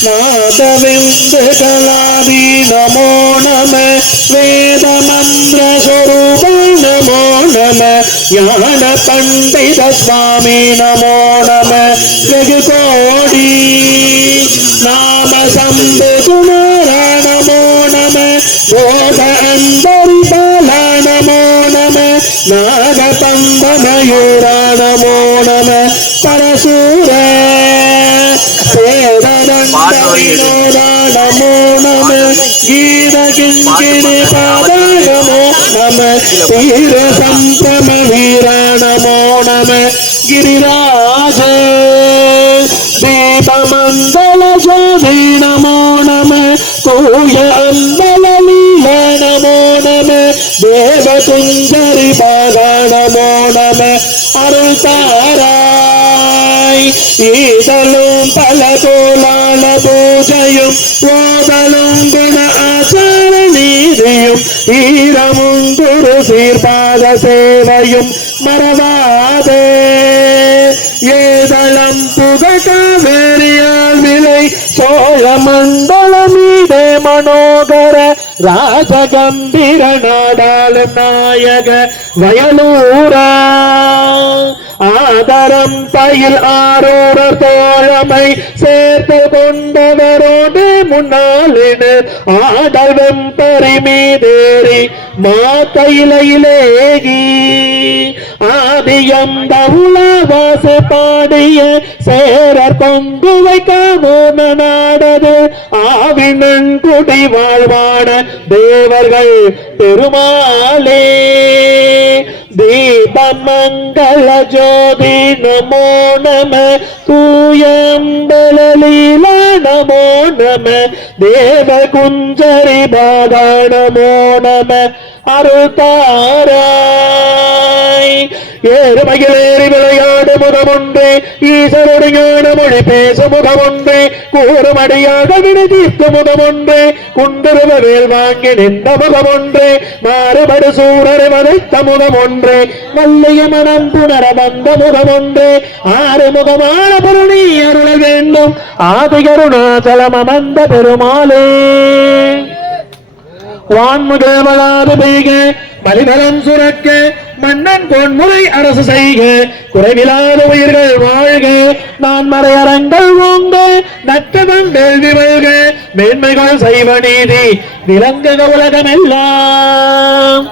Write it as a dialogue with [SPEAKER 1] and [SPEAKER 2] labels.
[SPEAKER 1] நாதவிந்து கலாதி நமோ நம வேத மந்திர ஸ்வரூபாய் நமோ நம ஞான பண்டித சுவாமி நமோ நம வெகு கோடி நாம சம்பு குமார நமோ நம போத నమో నమ గీత కింకిణి పాద నమో నమ వీర సంప్రమ వీర నమో నమ గిరిరాజ దీపమందల జ్యోతి నమో నమ కూయ అందల లీల నమో నమ దేవకుంజరి పాద నమో నమ అరుతార ஈதலும் பல கோலால பூஜையும் ஓதலும் குண ஆச்சார நீதியும் ஈரமும் குரு சீர்பாத சேவையும் மறவாதே ஏதளம் புகழவேரியால் விலை சோழ மண்டலமீதே மனோகர ராஜகம்பீர நாடாளும் நாயக வயலூரா ஆதரம் பயில் ஆரோர தோழமை சேர்த்து கொண்டவரோடு முன்னாளினர். ஆடல் வெம்பரி மீதேறி மாத்தையிலேகி ஆதியம் தவுளவாசு பாடிய சேரர் பொங்குவை காமோன நாடது. ஆவினன் குடி வாழ்வான தேவர்கள் பெருமாளே. மங்கள ஜோதி நமோ நம. தூயம்பலீல நமோ நம. தேவ குஞ்சரி பாகா நமோ. நம அருள்தாராய் ஏறுமகிழேறி விளையாடு முகமுண்டு ஈசனுடைய ஞான மொழி பேச முகமுண்டு. கூறுமடியாக வினை தீர்த்து முகமுண்டே. குண்டுருவ வேல் வாங்கி நின்ற முகமுண்டு. மாறுபடு சூரரை வதைத்த முகமொன்றே வல்லிய மனம் புணர வந்த முகமுண்டு. ஆறு முகமான பொருளி அருள வேண்டும். ஆதி கருணாச்சலம் அமர்ந்த பெருமாளே. வான்முகவளாது பெய்க. மலிதலம் சுரக்க. மன்னன் பொன்முறை அரசு செய்க குறைவில்லாத உயிர்கள் வாழ்க. நான் மறையரங்கள் ஓங்க நற்றவன் கேள்வி வெல்க மேன்மைகள் செய்வ நீதி விளங்குக உலகமெல்லாம்.